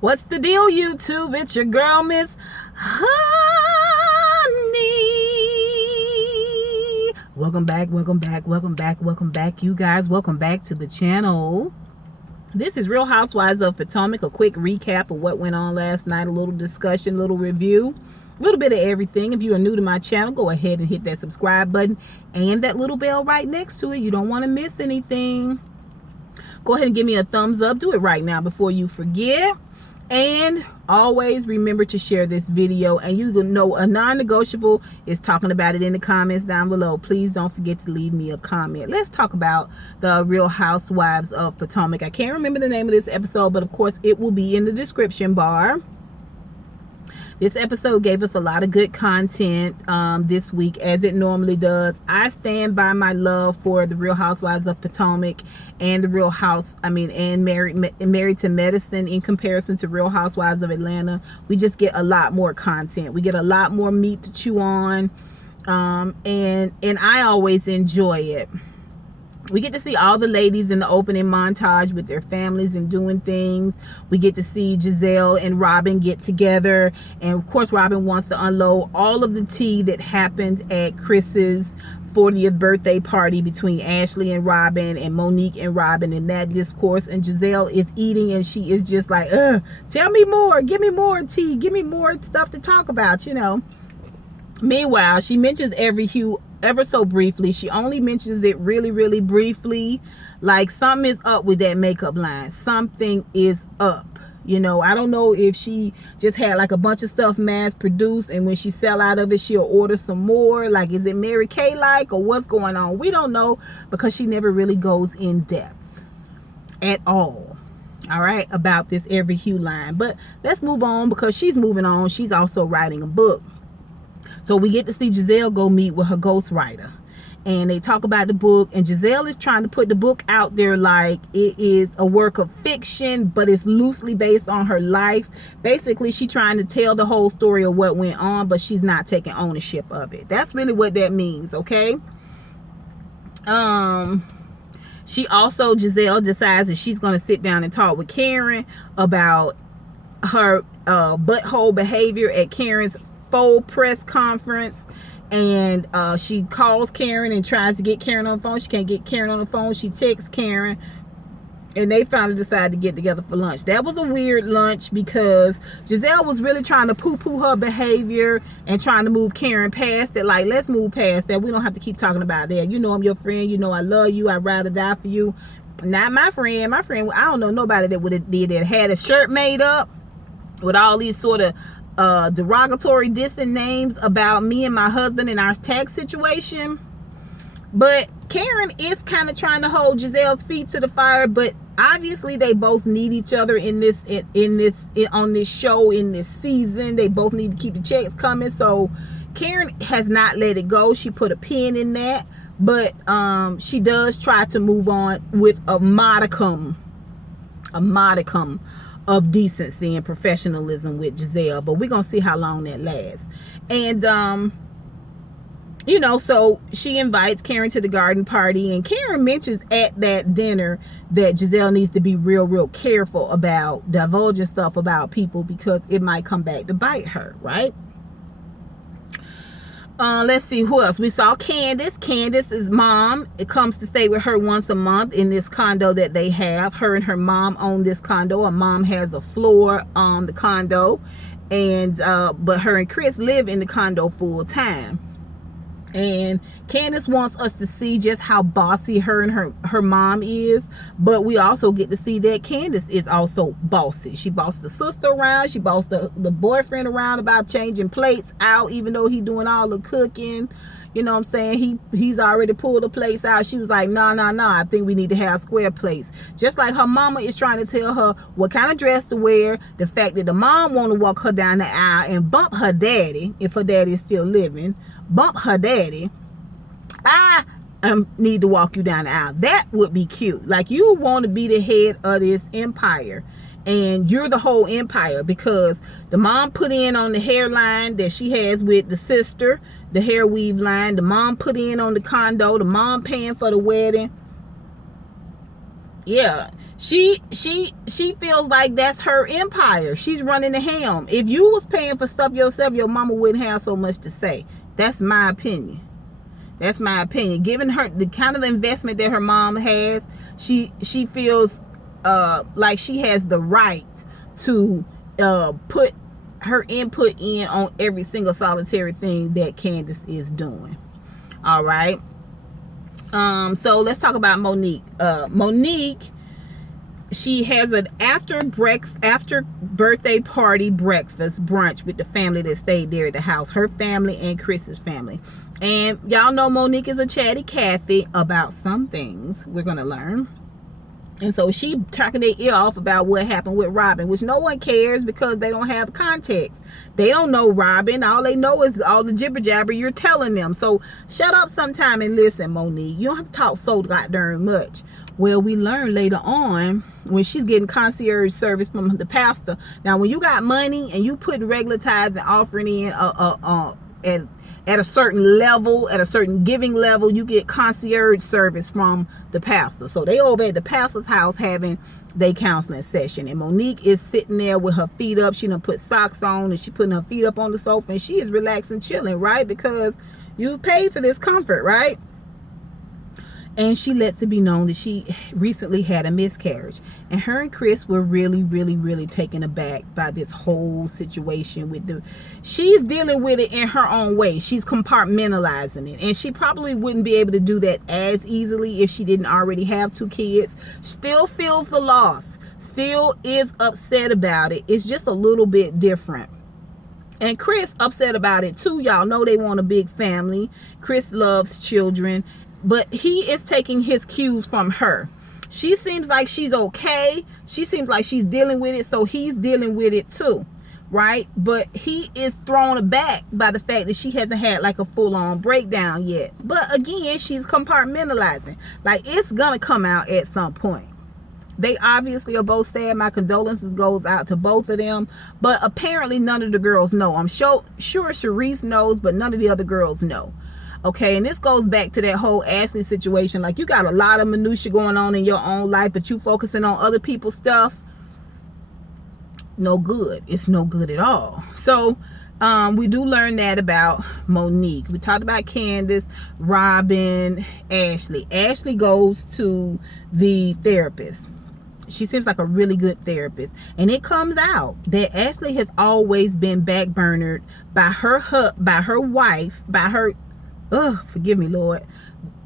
What's the deal, YouTube? It's your girl, Miss Honey. Welcome back, you guys. Welcome back to the channel. This is Real Housewives of Potomac. A quick recap of what went on last night. A little discussion, a little review, a little bit of everything. If you are new to my channel, go ahead and hit that subscribe button and that little bell right next to it. You don't want to miss anything. Go ahead and give me a thumbs up. Do it right now before you forget. And always remember to share this video. And you know a non-negotiable is talking about it in the comments down below. Please don't forget to leave me a comment. Let's talk about the Real Housewives of Potomac. I can't remember the name of this episode, but of course it will be in the description bar. This episode gave us a lot of good content this week, as it normally does. I stand by my love for the Real Housewives of Potomac and the and Married to Medicine in comparison to Real Housewives of Atlanta. We just get a lot more content. We get a lot more meat to chew on, and I always enjoy it. We get to see all the ladies in the opening montage with their families and doing things. We get to see Gizelle and Robyn get together. And of course, Robyn wants to unload all of the tea that happened at Chris's 40th birthday party between Ashley and Robyn and Moniqueand Robyn in that discourse. And Gizelle is eating and she is just like, tell me more. Give me more tea. Give me more stuff to talk about, you know. Meanwhile, she mentions every hue ever so briefly. She only mentions it really, really briefly. Like something is up with that makeup line. Something is up. You know, I don't know if she just had like a bunch of stuff mass produced and when she sell out of it, she'll order some more. Like, is it Mary Kay like or what's going on? We don't know because she never really goes in depth at all. All right, about this every hue line. But let's move on because she's moving on. She's also writing a book. So we get to see Gizelle go meet with her ghostwriter. And they talk about the book. And Gizelle is trying to put the book out there like it is a work of fiction, but it's loosely based on her life. Basically, she's trying to tell the whole story of what went on, but she's not taking ownership of it. That's really what that means, okay? Gizelle decides that she's going to sit down and talk with Karen about her butthole behavior at Karen's full press conference. And she calls Karen and tries to get Karen on the phone. She can't get Karen on the phone. She texts Karen and they finally decide to get together for lunch. That was a weird lunch because Gizelle was really trying to poo-poo her behavior and trying to move Karen past it. Like, let's move past that. We don't have to keep talking about that. You know I'm your friend. You know I love you. I'd rather die for you. Not my friend. My friend, I don't know nobody that would have did that. Had a shirt made up with all these sort of derogatory dissing names about me and my husband and our tax situation. But Karen is kind of trying to hold Gizelle's feet to the fire, but obviously they both need each other on this show, in this season. They both need to keep the checks coming. So Karen has not let it go. She put a pin in that, but she does try to move on with a modicum of decency and professionalism with Gizelle, but we're gonna see how long that lasts. And you know, so she invites Karen to the garden party, and Karen mentions at that dinner that Gizelle needs to be real careful about divulging stuff about people because it might come back to bite her, right? Let's see who else. We saw Candiace. Candiace's mom, it comes to stay with her once a month in this condo that they have. Her and her mom own this condo. Her mom has a floor on the condo, and but her and Chris live in the condo full time. And Candiace wants us to see just how bossy her and her mom is, but we also get to see that Candiace is also bossy. She bossed the sister around. She bossed the boyfriend around about changing plates out, even though he doing all the cooking. You know what I'm saying? He's already pulled the plates out. She was like, no, I think we need to have square plates. Just like her mama is trying to tell her what kind of dress to wear. The fact that the mom want to walk her down the aisle and bump her daddy, if her daddy is still living, bump her daddy. I need to walk you down the aisle. That would be cute. Like, you want to be the head of this empire, and you're the whole empire, because the mom put in on the hairline that she has with the sister, the hair weave line. The mom put in on the condo. The mom paying for the wedding. Yeah, She feels like that's her empire. She's running the helm. If you was paying for stuff yourself, your mama wouldn't have so much to say. That's my opinion. That's my opinion. Given her the kind of investment that her mom has, she feels like she has the right to put her input in on every single solitary thing that Candiace is doing. All right. So let's talk about Monique. Monique, she has an after birthday party breakfast brunch with the family that stayed there at the house, her family and Chris's family. And y'all know Monique is a chatty Cathy about some things we're gonna learn. And so she talking their ear off about what happened with Robyn, which no one cares because they don't have context. They don't know Robyn. All they know is all the jibber jabber you're telling them. So shut up sometime and listen, Monique. You don't have to talk so goddamn much. Well, we learn later on when she's getting concierge service from the pastor. Now, when you got money and you putting regular tithes and offering in at a certain level, at a certain giving level, you get concierge service from the pastor. So they over at the pastor's house having their counseling session, and Monique is sitting there with her feet up. She done put socks on and she putting her feet up on the sofa, and she is relaxing, chilling, right? Because you paid for this comfort, right? And she lets it be known that she recently had a miscarriage. And her and Chris were really, really, really taken aback by this whole situation with she's dealing with it in her own way. She's compartmentalizing it. And she probably wouldn't be able to do that as easily if she didn't already have 2 kids. Still feels the loss. Still is upset about it. It's just a little bit different. And Chris upset about it too. Y'all know they want a big family. Chris loves children. But he is taking his cues from her. She seems like she's okay. She seems like she's dealing with it. So he's dealing with it too. Right? But he is thrown aback by the fact that she hasn't had like a full-on breakdown yet. But again, she's compartmentalizing. Like, it's going to come out at some point. They obviously are both sad. My condolences goes out to both of them. But apparently none of the girls know. I'm sure Sharice knows, but none of the other girls know. Okay, and this goes back to that whole Ashley situation. Like, you got a lot of minutia going on in your own life, but you focusing on other people's stuff. No good. It's no good at all. So we do learn that about Monique. We talked about Candiace, Robyn, Ashley. Ashley goes to the therapist. She seems like a really good therapist. And it comes out that Ashley has always been backburnered by her wife, by her, forgive me, Lord,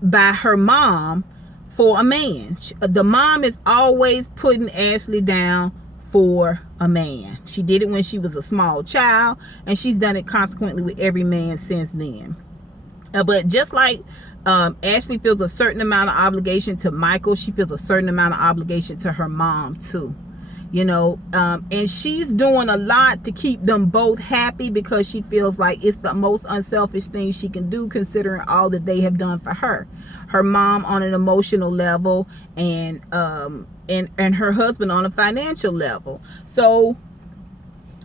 by her mom for a man. The mom is always putting Ashley down for a man. She did it when she was a small child, and she's done it consequently with every man since then. But just like Ashley feels a certain amount of obligation to Michael, she feels a certain amount of obligation to her mom too. You know, and she's doing a lot to keep them both happy because she feels like it's the most unselfish thing she can do, considering all that they have done for her. Her mom on an emotional level, and her husband on a financial level. So,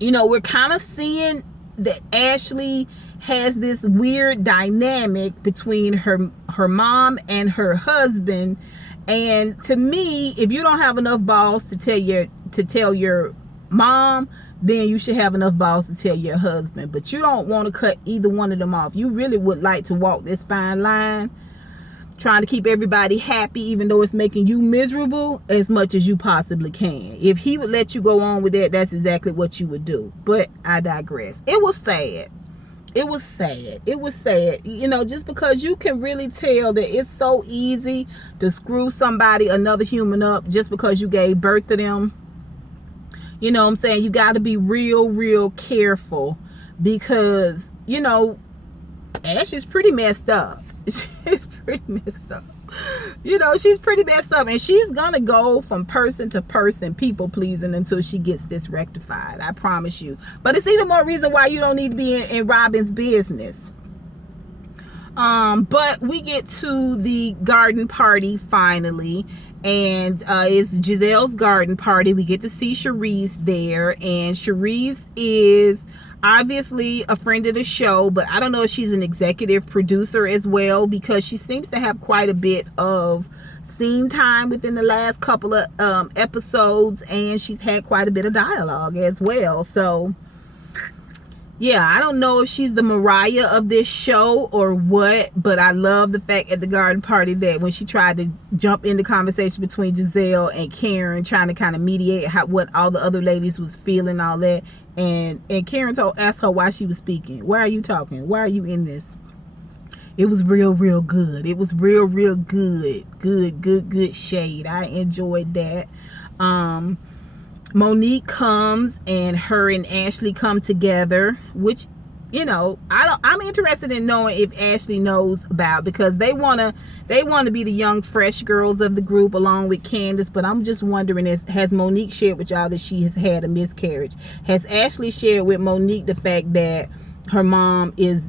you know, we're kind of seeing that Ashley has this weird dynamic between her mom and her husband. And to me, if you don't have enough balls to tell your mom, then you should have enough balls to tell your husband. But you don't want to cut either one of them off. You really would like to walk this fine line, trying to keep everybody happy, even though it's making you miserable, as much as you possibly can. If he would let you go on with that, that's exactly what you would do. But I digress. It was sad. It was sad. It was sad. You know, just because you can really tell that it's so easy to screw somebody, another human up, just because you gave birth to them. You know what I'm saying? You got to be real, real careful, because, you know, Ash is pretty messed up. She's pretty messed up. You know, she's pretty messed up, and she's gonna go from person to person people pleasing until she gets this rectified. I promise you. But it's even more reason why you don't need to be in Robyn's business. But we get to the garden party finally, and it's Gizelle's garden party. We get to see Sharice there, and Sharice is obviously a friend of the show, but I don't know if she's an executive producer as well, because she seems to have quite a bit of scene time within the last couple of episodes, and she's had quite a bit of dialogue as well. So yeah, I don't know if she's the Mariah of this show or what, but I love the fact at the garden party that when she tried to jump in the conversation between Gizelle and Karen, trying to kind of mediate what all the other ladies was feeling, all that, and Karen asked her why she was speaking. Why are you talking? Why are you in this? It was real good. It was real good. Good shade. I enjoyed that. Monique comes and her and Ashley come together, which, you know, I'm interested in knowing if Ashley knows about, because they want to be the young fresh girls of the group along with Candiace. But I'm just wondering, has Monique shared with y'all that she has had a miscarriage? Has Ashley shared with Monique the fact that her mom is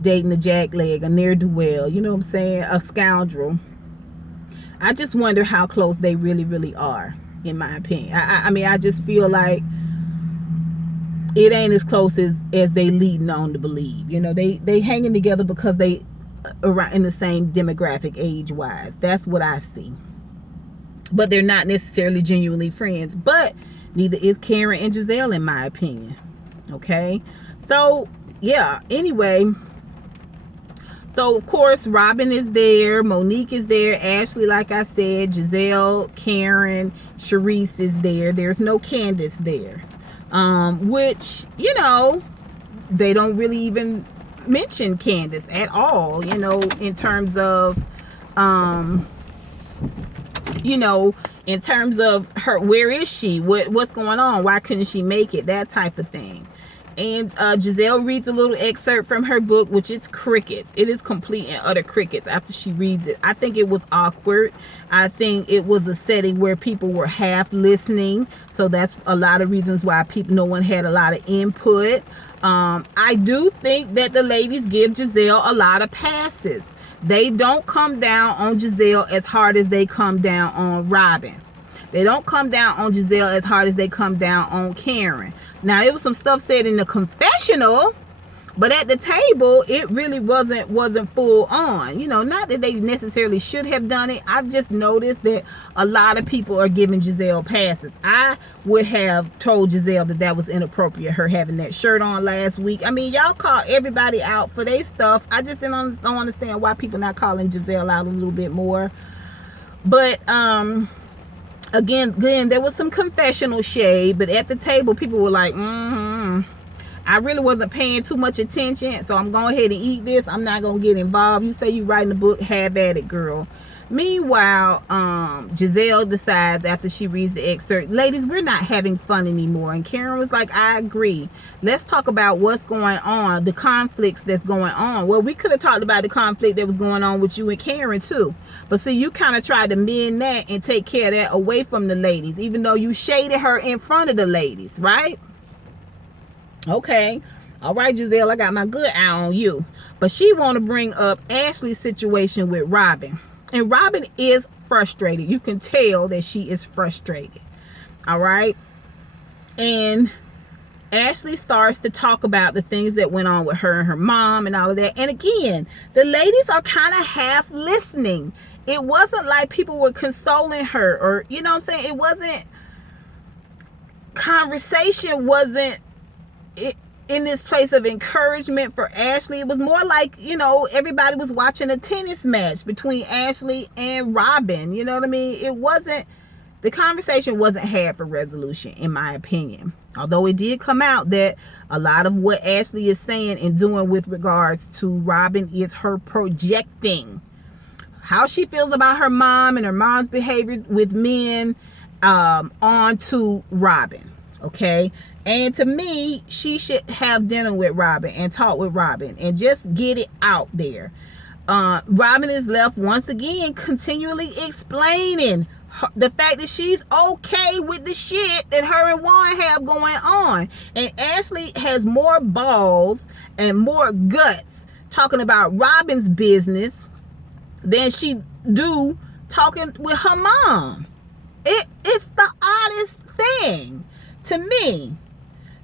dating a jackleg, a ne'er-do-well, you know what I'm saying, a scoundrel? I just wonder how close they really are, in my opinion. I mean, I just feel like it ain't as close as they leading on to believe. You know, they hanging together because they are in the same demographic age-wise. That's what I see. But they're not necessarily genuinely friends. But neither is Karen and Gizelle, in my opinion. Okay? So, yeah. Anyway, so of course Robyn is there, Monique is there, Ashley, like I said, Gizelle, Karen, Sharice is there. There's no Candiace there, which, you know, they don't really even mention Candiace at all, you know, in terms of you know, in terms of her, where is she, what's going on, why couldn't she make it, that type of thing. And Gizelle reads a little excerpt from her book, which is crickets. It is complete and utter crickets after she reads it. I think it was awkward. I think it was a setting where people were half listening. So that's a lot of reasons why no one had a lot of input. I do think that the ladies give Gizelle a lot of passes. They don't come down on Gizelle as hard as they come down on Robyn. They don't come down on Gizelle as hard as they come down on Karen. Now, it was some stuff said in the confessional, but at the table, it really wasn't full on. You know, not that they necessarily should have done it. I've just noticed that a lot of people are giving Gizelle passes. I would have told Gizelle that was inappropriate, her having that shirt on last week. I mean, y'all call everybody out for their stuff. I just don't understand why people not calling Gizelle out a little bit more. But, Again, there was some confessional shade, but at the table, people were like, I really wasn't paying too much attention, so I'm going ahead and eat this. I'm not going to get involved. You say you writing a book, have at it, girl. Meanwhile, Gizelle decides after she reads the excerpt, ladies, we're not having fun anymore. And Karen was like, I agree. Let's talk about what's going on, the conflicts that's going on. Well, we could have talked about the conflict that was going on with you and Karen too. But see, you kind of tried to mend that and take care of that away from the ladies, even though you shaded her in front of the ladies, right? Okay. All right, Gizelle, I got my good eye on you. But she want to bring up Ashley's situation with Robyn. And Robyn is frustrated. You can tell that she is frustrated. All right. And Ashley starts to talk about the things that went on with her and her mom and all of that. And again, the ladies are kind of half listening. It wasn't like people were consoling her, or, you know what I'm saying? It wasn't, conversation wasn't in this place of encouragement for Ashley. It was more like, you know, everybody was watching a tennis match between Ashley and Robyn. You know what I mean? The conversation wasn't had for resolution, in my opinion. Although it did come out that a lot of what Ashley is saying and doing with regards to Robyn is her projecting how she feels about her mom and her mom's behavior with men onto Robyn. Okay. And to me, she should have dinner with Robyn and talk with Robyn and just get it out there. Robyn is left once again continually explaining the fact that she's okay with the shit that her and Juan have going on. And Ashley has more balls and more guts talking about Robyn's business than she do talking with her mom. It's the oddest thing to me.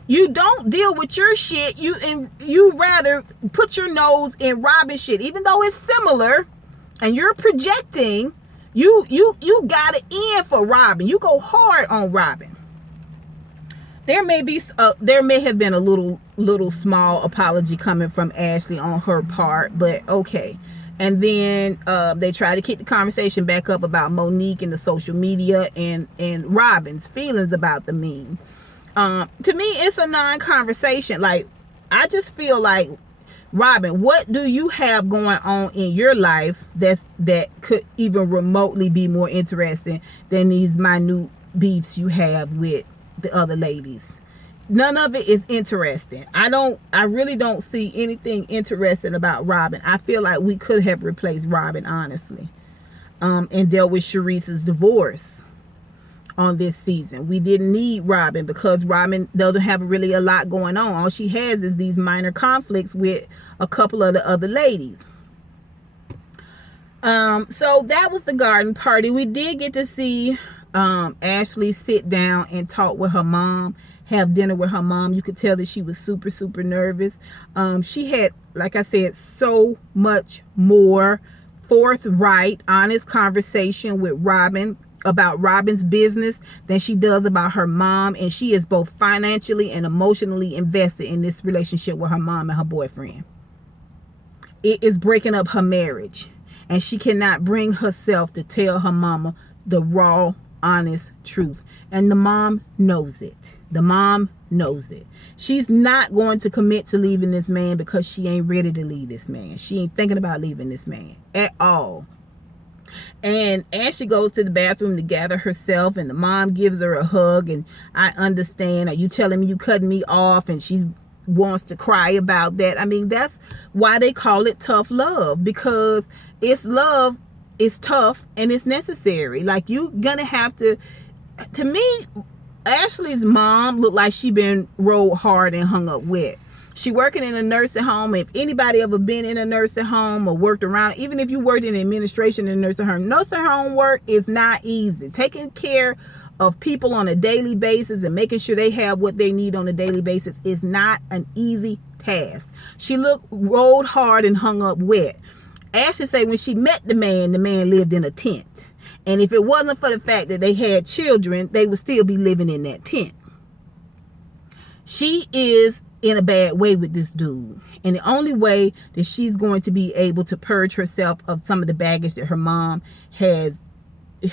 You don't deal with your shit. You rather put your nose in Robyn's shit, even though it's similar, and you're projecting. You got it in for Robyn. You go hard on Robyn. There may have been a little small apology coming from Ashley on her part, but okay. And then they try to kick the conversation back up about Monique and the social media and Robyn's feelings about the meme. To me, it's a non-conversation. Like, I just feel like, Robyn, what do you have going on in your life that could even remotely be more interesting than these minute beefs you have with the other ladies? None of it is interesting. I really don't see anything interesting about Robyn. I feel like we could have replaced Robyn, honestly, and dealt with Charisse's divorce on this season. We didn't need Robyn because Robyn doesn't have really a lot going on. All she has is these minor conflicts with a couple of the other ladies. So that was the garden party. We did get to see Ashley sit down and talk with her mom, have dinner with her mom. You could tell that she was super, super nervous. She had, like I said, so much more forthright, honest conversation with Robyn about Robyn's business than she does about her mom, and she is both financially and emotionally invested in this relationship with her mom and her boyfriend. It is breaking up her marriage, and she cannot bring herself to tell her mama the raw, honest truth, and the mom knows it. The mom knows it. She's not going to commit to leaving this man because she ain't ready to leave this man. She ain't thinking about leaving this man at all. And Ashley goes to the bathroom to gather herself, and the mom gives her a hug, and I understand. Are you telling me you cutting me off? And she wants to cry about that. I mean, that's why they call it tough love, because it's love, it's tough, and it's necessary. Like, you gonna have to me, Ashley's mom looked like she been rolled hard and hung up wet. She working in a nursing home. If anybody ever been in a nursing home or worked around, even if you worked in administration in a nursing home work is not easy. Taking care of people on a daily basis and making sure they have what they need on a daily basis is not an easy task. She looked rolled hard and hung up wet. Ashley say when she met the man lived in a tent. And if it wasn't for the fact that they had children, they would still be living in that tent. She is in a bad way with this dude, and the only way that she's going to be able to purge herself of some of the baggage that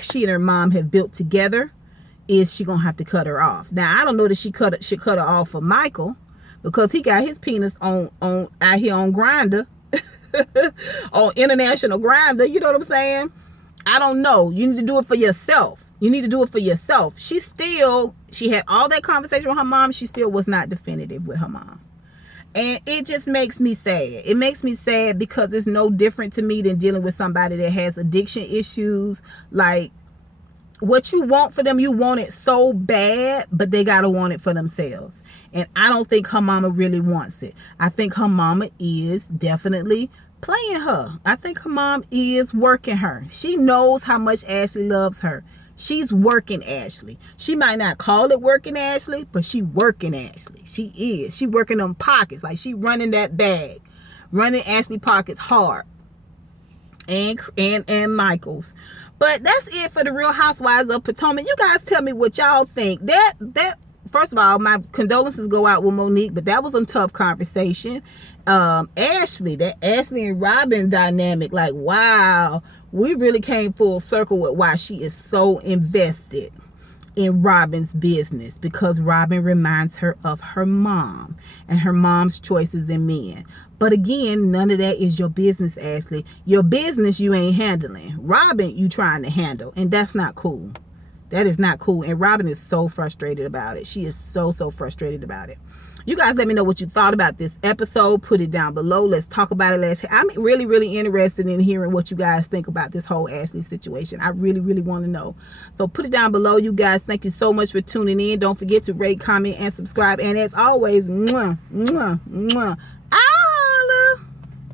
she and her mom have built together is she gonna have to cut her off. Now, I don't know that she should cut her off for Michael, because he got his penis on out here on Grindr, on international Grindr. You know what I'm saying? I don't know. You need to do it for yourself. You need to do it for yourself. She had all that conversation with her mom. She still was not definitive with her mom. And it just makes me sad. It makes me sad because it's no different to me than dealing with somebody that has addiction issues. Like, what you want for them, you want it so bad, but they got to want it for themselves. And I don't think her mama really wants it. I think her mama is definitely playing her. I think her mom is working her. She knows how much Ashley loves her. She's working Ashley. She might not call it working Ashley, but she working Ashley. She is. She working them pockets. Like, she running that bag. Running Ashley pockets hard. And Michael's. But that's it for the Real Housewives of Potomac. You guys tell me what y'all think. That first of all, my condolences go out with Monique, but that was a tough conversation. Ashley and Robyn dynamic, like, wow, we really came full circle with why she is so invested in Robyn's business, because Robyn reminds her of her mom and her mom's choices in men. But again, none of that is your business, Ashley. Your business you ain't handling. Robyn you trying to handle, and that's not cool. That is not cool. And Robyn is so frustrated about it. She is so frustrated about it. You guys let me know what you thought about this episode. Put it down below. Let's talk about it. I'm really interested in hearing what you guys think about this whole Ashley situation. I really want to know. So put it down below, you guys. Thank you so much for tuning in. Don't forget to rate, comment, and subscribe. And as always, mwah, mwah, mwah.